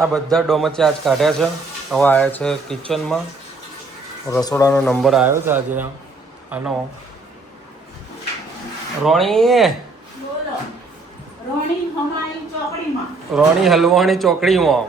આ બધા ડોમચી આજ કાઢ્યા છે. હવે આવ્યા છે કિચનમાં. રસોડાનો નંબર આવ્યો છે આજે આનો. રોણી રોણી હલવાણી ચોકડીમાં.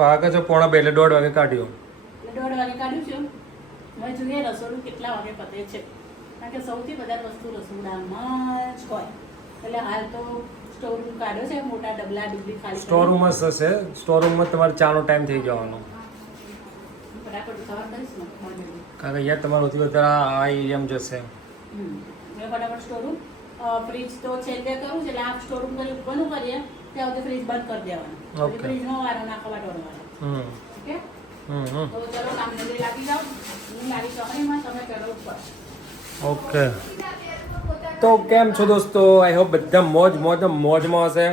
વાગે છે 1:30 એટલે 1:30 વાગે કાઢ્યો. 1:30 વાગે કાઢ્યું છે. હવે જોઈએ રસોડું કેટલા વાગે પતે છે, કારણ કે સૌથી વધારે વસ્તુ રસોડામાં જ હોય. એટલે હાલ તો સ્ટોર રૂમ કાઢ્યો છે, મોટા ડબલા ડુબલી ખાલી સ્ટોર રૂમ જ હશે. સ્ટોર રૂમમાં તમારે ચાનો ટાઈમ થઈ જવાનો. ફટાફટ કવર કરીશ ને કારણ કે યાર તમારે સૌથી વધારે આ એરિયામાં જશે. હવે ફટાફટ સ્ટોર રૂમ. ફ્રીજ તો છે તે કરું છે, એટલે આ સ્ટોર રૂમ કરી બંધ કરીએ ત્યાં સુધી ફ્રીજ બંધ કરી દેવાનું. ફ્રીજનો વારો નાખવા વાળો. ઓકે, તો ચલો કામ જલ્દી લાગી જાઓ. હું મારી ચોકડીમાં, તમે કરો ઉપર. ઓકે, તો કેમ છો દોસ્તો? આઈ હોપ બધા મોજમાં હશે.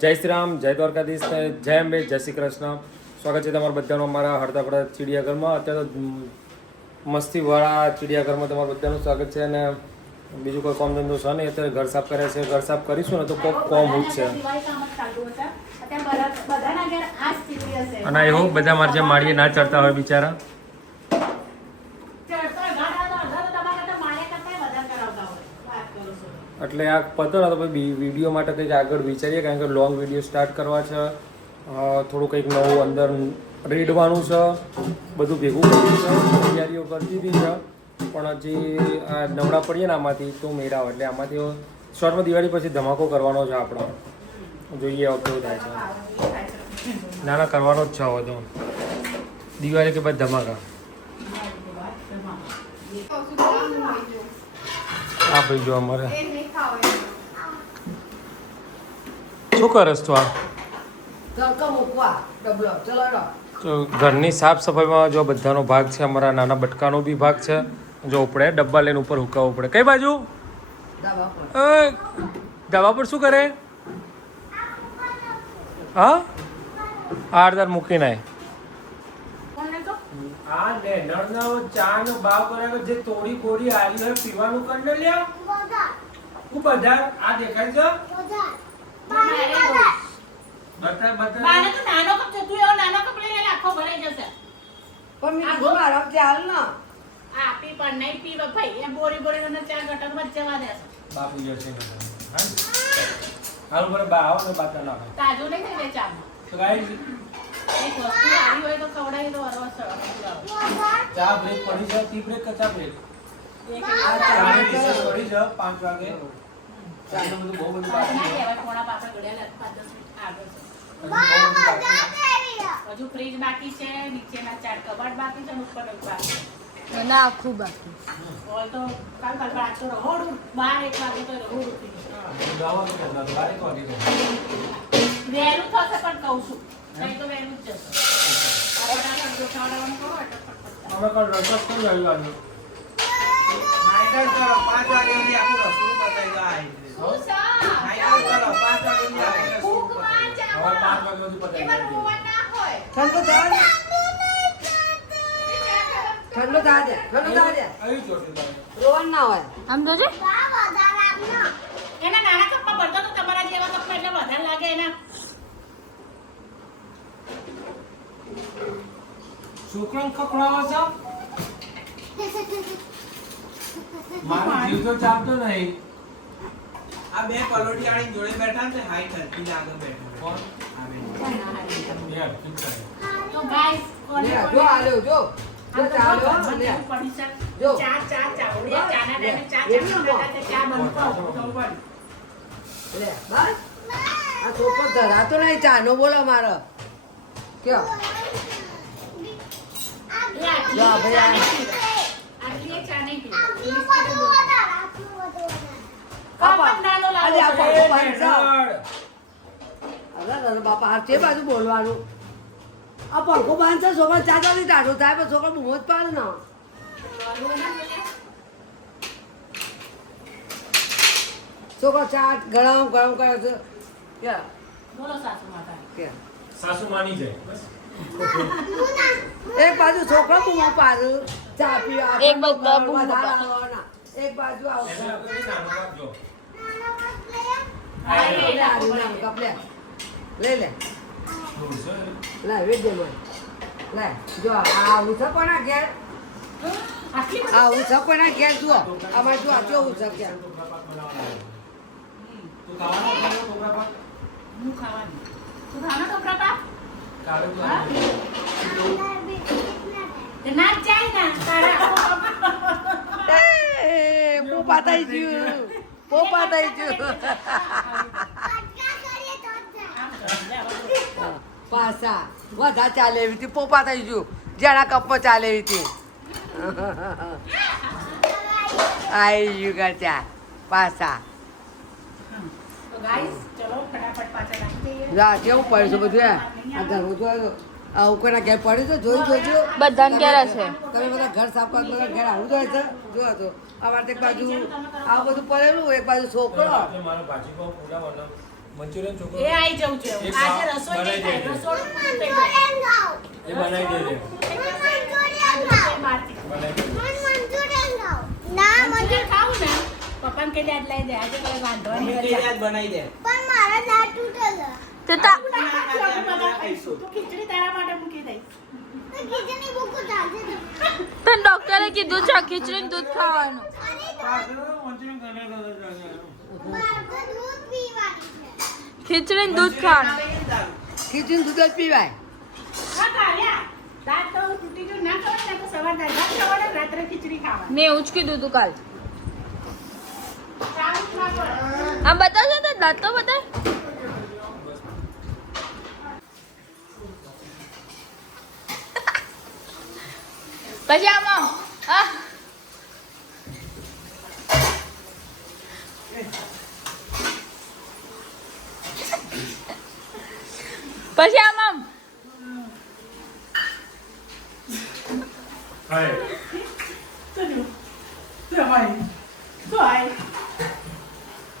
જય શ્રી રામ, જય દ્વારકાધીશ, જય અંબે, જય શ્રી કૃષ્ણ. સ્વાગત છે તમારા બધાનું અમારા હરદાપડા ચિડિયાઘરમાં. અત્યારે તો મસ્તીવાળા ચિડિયાઘરમાં તમારું બધાનું સ્વાગત છે. અને બીજું કોઈ કોમ ધંધો છે નહીં, અત્યારે ઘર સાફ કરે છે. ઘર સાફ કરીશું ને તો કોક કોમ જ છે. અને આઈ હોપ બધા મારે જેમ માળીએ ના ચડતા હોય બિચારા. એટલે આ પતો ને તો પછી વિડીયો માટે કંઈક આગળ વિચારીએ, કારણ કે લોંગ વિડીયો સ્ટાર્ટ કરવા છે. થોડું કંઈક નવું અંદર રીડવાનું છે, બધું ભેગું કર્યું છે, તૈયારીઓ કરી દીધી છે. પણ હજી આ નવડા પડીએ ને આમાંથી તો મેળાવ. એટલે આમાંથી શોર્ટમાં દિવાળી પછી ધમાકો કરવાનો છે આપણો. જોઈએ હવે કેવું થાય છે. ના ના, કરવાનો જ છે હવે તો. દિવાળી કે પછી ધમાકા. આ ભાઈ જો અમારે શું કરસ તું? આ ઘરની સાફ સફાઈમાં જો બધાનો ભાગ છે. અમારા નાના બટકાનો બી ભાગ છે. જો ઉપડે ડબ્બા લઈને ઉપર હુકાવવું પડે. કઈ બાજુ? ધાબા પર શું કરે? હા, આડદાર મૂકી નાય. આ નેનળનો ચાનો ભાવ કરાવે જે તોડી કોડી આવી હોય પીવાનું કરીને લ્યા. હું બધા આ દેખાય છે. બાને તો નાનો કપ છે, તું એવો નાનો કપ લઈને આખો ભરાઈ જશે. પણ મી તો મારો ચાલ ન આ પી પણ નહીં પીવા ભાઈ. એ બોરી બોરીનો ચાર ગટક માં જવા દે. બાપુ જે છે હા હાલ પર બા આવો ને બાતા ના તાજો નહીં થઈ જાય ચા. તો ગાઈસ એક વસ્તુ આવી હોય તો ખવડાવી તો અરવા ચા બ્રેક પડી છે. ટી બ્રેક કે ચા બ્રેક? એક ચાની રિસેસ પડી છે 5 વાગે. ચાનું બધું બહુ બધું બાકી ના છે. કહેવાય કોણા પાપા ઘડિયા 5-10 મિનિટ આગળ છે. હજુ ફ્રીજ બાકી છે, નીચેના 4 કબાટ બાકી છે, ઉપરનું બાકી છે. ના આખું બાકી. ઓલ તો કાલ આજ તો રહોડું 12-1 વાગે તો રહોડું થઈ ગયું. દાવા કે ના બારે કોડી છે. વહેલું થશે પણ કહું છું, નહીં તો વહેલું જ જશે. આ ફટાફટ જો ખાવડાવવાનું કરો એટલે ફટફટ. અમે કોણ રસોઈ કરી આવ્યું નાઈટર કરો 5 વાગે સુધી આખું રસોડું બતાઈ જાય. શું સા? નાઈટર કરો 5 વાગે સુધી આખું રસોડું બતાઈ જાય. હવે 5 વાગ્યા સુધી પતાવી એમાં દીધું. રોવા ના હોય. ઠંડો થવા દે. ઠંડો થવા દે. ઠંડો થવા દે. આવી જોશે તમે. રોવાનું ના હોય. આમ જોજે. એના નાના કપમાં ભરતો તો તમારા જેવા કપમાં એટલે વધારે લાગે એના. છોકરાને ખખડાવો છો? મારો જીવ તો ચાલતો નહીં. આ બે કલોડિયાળી જોડે બેઠા છે, હાઈટ હરકી આગળ બેઠા. કોણ? આ બે. યાર ઠીક છે. તો ગાઈસ કોને લે જો આલ્યો જો. જો ચાલ્યો લે. જો. ચા ચાવડિયા ચાના ટાઈમે ચા બનતો લે બસ. આ છોકરો ધરાતો નહીં ચાનો બોલો મારો. કયો? જા ભાઈ આટલી ચા નહીં પી. બાપા નાનો અરે આ લાવો બાપા પાંચા. અરે બાપા આ તે બાજુ બોલવાનું. આ પંખો બાંધશે છોકરો ચાચાથી ટાઢું થાય પણ છોકરો બહુ જ પાડે ને. છોકરો ચા ગરમ કરે છે. કે બોલો સાસુ માતા. કે સાસુ માની જાય બસ. એક બાજુ છોકરો બહુ પાડે. ચા પીવા એક બધા બૂમ વધારે આવવાના. એક બાજુ આવો લઈ લે લે વેચ દે મને લે જો આવું છે કોના ઘેર આવું છે કોના ઘેર જુઓ અમારે જો કેવું છે ઘેર હું ખાવાની તું ખાવાનો તો પ્રતાપ તે ના જ જાય ને તારા પોપા થઈ ગયું પોપા થઈ ગયું પાસા વધા ચાલે એવી હતી પોપા થઈ ગયું જેના કપમાં ચાલે એવી હતી આવી ગયું ગરચા પાસા તો ગાઈસ ચલો ફટાફટ પાછા નાખી દઈએ જા કેવું પડ્યું છે બધું આ ઘર જોયો આવું કોઈના ઘેર પડ્યું છે જોઈ જોજો બધાને ઘેર હશે. તમે બધા ઘર સાફ કરવા બધા ઘેર આવું જોઈએ છે જોયો તો અમારે એક બાજુ આવું બધું પડેલું એક બાજુ છોકરો મારો ભાજી પાવ પુલાવ અને મંચુરિયન છોકરો એ આવી જવું છે આજે રસોઈ નહીં થાય રસોડું પૂરું થઈ જાય એ બનાવી દેજે મંચુરિયન ખાવું ને પપ્પાને કહી દે આજ લઈ દે આજે કોઈ વાંધો મમ્મી નહીં કે યાદ બનાવી દે તે તા તું ખીચડી તારા માટે મૂકી દઈશ તને ડોક્ટરે કીધું છે ખીચડી ને દૂધ ખાવાનું. ખીચડી ને દૂધ ખાવાનું. ખીચડી દૂધ જ પીવાય હા કાવ્યા દાંત તો તૂટી ગયું ના ખવાય ને તો સવાર દાળ ભાત ખાવાના રાત્રે ખીચડી ખાવાની મેં એવું જ કીધું તું કાલ. ચાલુ જ ના પડે આ બતાવજો તો દાંત તો બતાવ. પછી આમાં હા પછી આમાં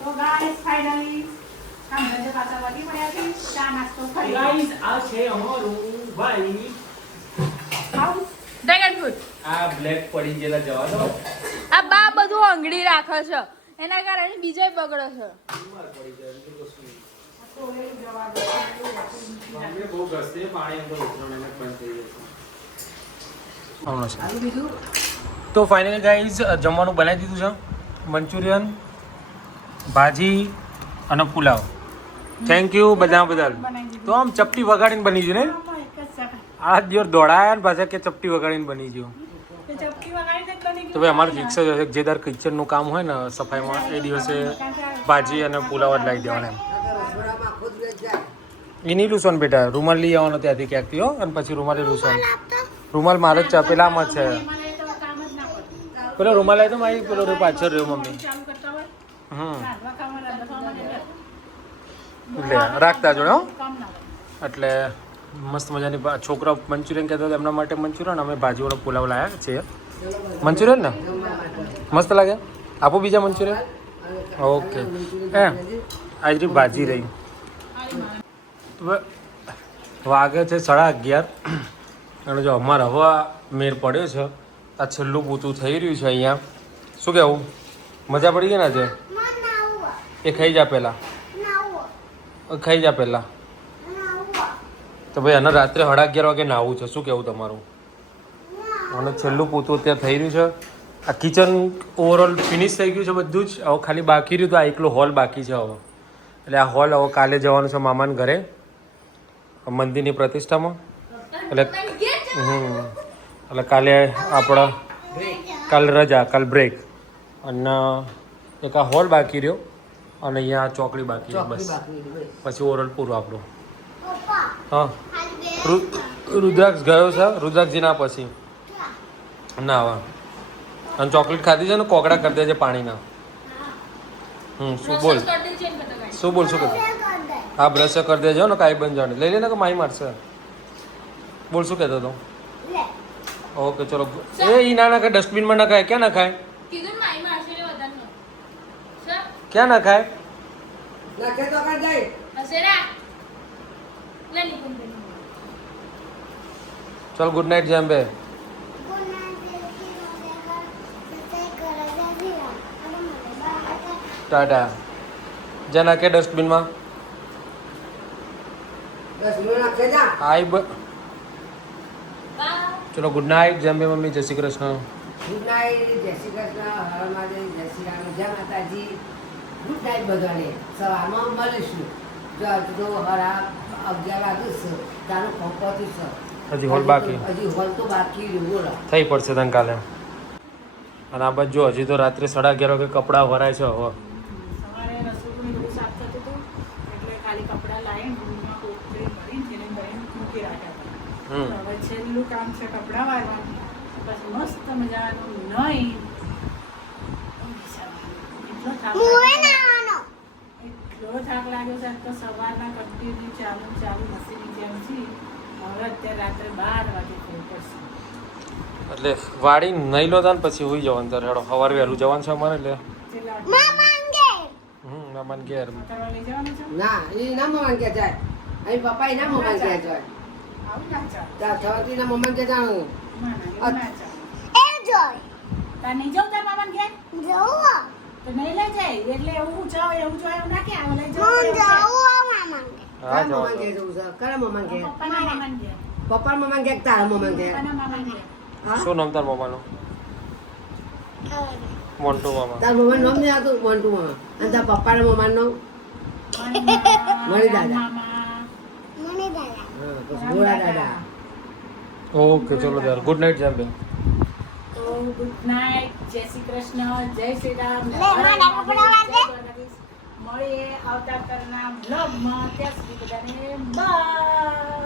તો ગાઈસ ફાઇનલી કામ ધંધે પાછા વળી પડ્યા છે ચા નાસ્તો કરી ગાઈસ આ છે અમારું ભાઈ ખાવું ડ્રેગન ફ્રૂટ. આ બ્લેક પડી ગયેલા જવા દો આ બા બધું આંગળી રાખે છે એના કારણે બીજો બગડે છે. મમ્મી બહુ ઘસતી પાણી અંદર ઉતરવાનું એને બંધ થઈ જશે આવું બીજું તો ફાઇનલી ગાઈઝ જમવાનું બનાવી દીધું છે મંચુરિયન ભાજી અને પુલાવ થેન્ક યુ બધા બદલ તો આમ ચપટી વગાડીને બની ગયું ને એક જ સેકન્ડ આ દિવસ દોડાયા ને પાછા કે ચપટી વગાડીને બની ગયું તે ચપટી વગાડીને જ બની તો ભાઈ અમારું ફિક્સ જ હશે કે જે દર કિચનનું કામ હોય ને સફાઈમાં એ દિવસે ભાજી અને પુલાવ જ લાવી દેવાના રસોડામાં આખો દિવસ જાય એ નહીં લૂસવાનું બેટા રૂમાલ લઈ આવવાનો ત્યાંથી ક્યાંકથી હો અને પછી રૂમાલે લૂસવાનું રૂમાલ મારે જ છે પેલામાં જ છે એમાં તો કામ જ ના પડે પેલો રૂમાલ આવી તો મારી પેલો પાછળ રહ્યો મમ્મી ચાલુ કરતા હોય હમ રાંધવા ખાવામાં એટલે રાખતા જોડે હો કામ ના પડે એટલે મસ્ત મજાની છોકરા મંચુરિયન કહેતા હતા એમના માટે મંચુરિયન અમે ભાજીવાળો પુલાવ લાવ્યા છીએ મંચુરિયન ને મસ્ત લાગે આપો બીજા મંચુરિયન ઓકે હે આજની ભાજી રહી વાગે છે 11:30 અને જો અમારે હવે મેર પડ્યો છે આ છેલ્લું પૂતું થઈ રહ્યું છે અહીંયા શું કહેવું મજા પડી ગઈ ને આજે એ ખાઈ જા પહેલાં ખાઈ જા પહેલાં તો ભાઈ અને રાત્રે 11:30 વાગે નાહવું છે શું કહેવું તમારું અને છેલ્લું પૂતું અત્યારે થઈ રહ્યું છે આ કિચન ઓવરઓલ ફિનિશ થઈ ગયું છે બધું જ હવે ખાલી બાકી રહ્યું તો આ એકલો હોલ બાકી છે હવે એટલે આ હોલ હવે કાલે જવાનું છે મામાના ઘરે મંદિરની પ્રતિષ્ઠામાં એટલે એટલે કાલે આપણે કાલ રજા કાલ બ્રેક અને એક આ હોલ બાકી રહ્યો અને અહીંયા ચોકડી બાકી છે બસ પછી ઓવરઓલ પૂરું આપણું હા રુદ્રાક્ષ ગયો છે રુદ્રાક્ષજીના પછી ના આવા અને ચોકલેટ ખાધી છે ને કોકડા કરી દેજે પાણીના શું બોલ શું બોલ શું કીધું હા બ્રશ કરી દેજો ને કાંઈ બંધ જવાનું લઈ લે ને કે માઈ મારશે બોલ શું કહેતો હતો ઓકે ચલો એ ના નાખાય ડસ્ટબિનમાં ના ખાય ક્યાં ના ખાય ક્યાં ના ખાય નાખે તો કર જાય ચલ ગુડ નાઇટ જેમ બે ટાટા જા નાખે ડસ્ટબિનમાં. બસ લો નાખે જા. હાય ચલો ગુડ નાઇટ. જય અંબે મમ્મી, જય શ્રી કૃષ્ણ. ગુડ નાઇટ, જય શ્રી કૃષ્ણ, હર મહાદેવ, જય શ્રી રામ, જય માતાજી. ગુડ નાઇટ બધાને. સવારમાં મળીશું. જો હજુ તો હરા 11 વાગ્યું છે. તારું પહોંચી છે. હજી હોલ બાકી. હજી હોલ તો બાકી રહ્યું, બોલો. થઈ પડશે તને કાલે. અને આ બાજુ હજી તો રાત્રે 11:30 વાગે કપડાં ભરાય છે હવે. સવારે રસોડું બધું સાફ થતું હતું એટલે ખાલી કપડાં લાવીને રૂમમાં કોથળી ભરીને તેને ભરીને મૂકી રાખ્યા હતા. હવે છેલ્લું કામ છે કપડાં વાળવાનું. પછી મસ્ત મજાનું નહીં એટલો થાક લાગ્યો છે. તો સવારના કન્ટિન્યુ ચાલુ મશીનની જેમ છે. હવે અત્યારે રાત્રે 12 વાગે થઈ પડશે. એટલે વાડી નહીં લો ને પછી હોઈ જવાનું તારે. હેડો સવારે વહેલું જવાનું છે અમારે એટલે. મામાને ઘેર. કરવા લઈ જવાનું છે? ના એ ના મમ્મા કે જાય. અહીં પપ્પા એના મમ્મા કે જાય. આવું ના ચાલે. થવાથી ના મમ્મા કે જાણું. ના, એવું ના ચાલે. તાર નહીં જાઉં તાર મામાને ઘેર? તો નહીં લઈ જાય એટલે એવું જાવ એવું ના કે આવું લઈ જાવ હા કયા મમ્મા જવાનું. કે જવું છે? કયા મમ્મા કે? પપ્પાના મામાને ઘેર. પપ્પા મમ્મા કે તારા મમ્મા કે? પપ્પાના મામાને ઘેર. હા? શું નામ તાર મમ્માનું? મોન્ટુ મામા. તાર મમ્મા નામ નહીં આવતું મોન્ટુ મામા. અને તાર પપ્પાના મમ્મા નામ? મણી દાદા. મામા. હા, પછી ગોળા દાદા. ઓકે ચલો તાર ગુડ નાઇટ જય અંબે. તો ગુડ નાઇટ, જય શ્રી કૃષ્ણ, જય શ્રી રામ. મળીએ આવતા કરના બ્લોગમાં. ત્યાં સુધી બધાને બાય.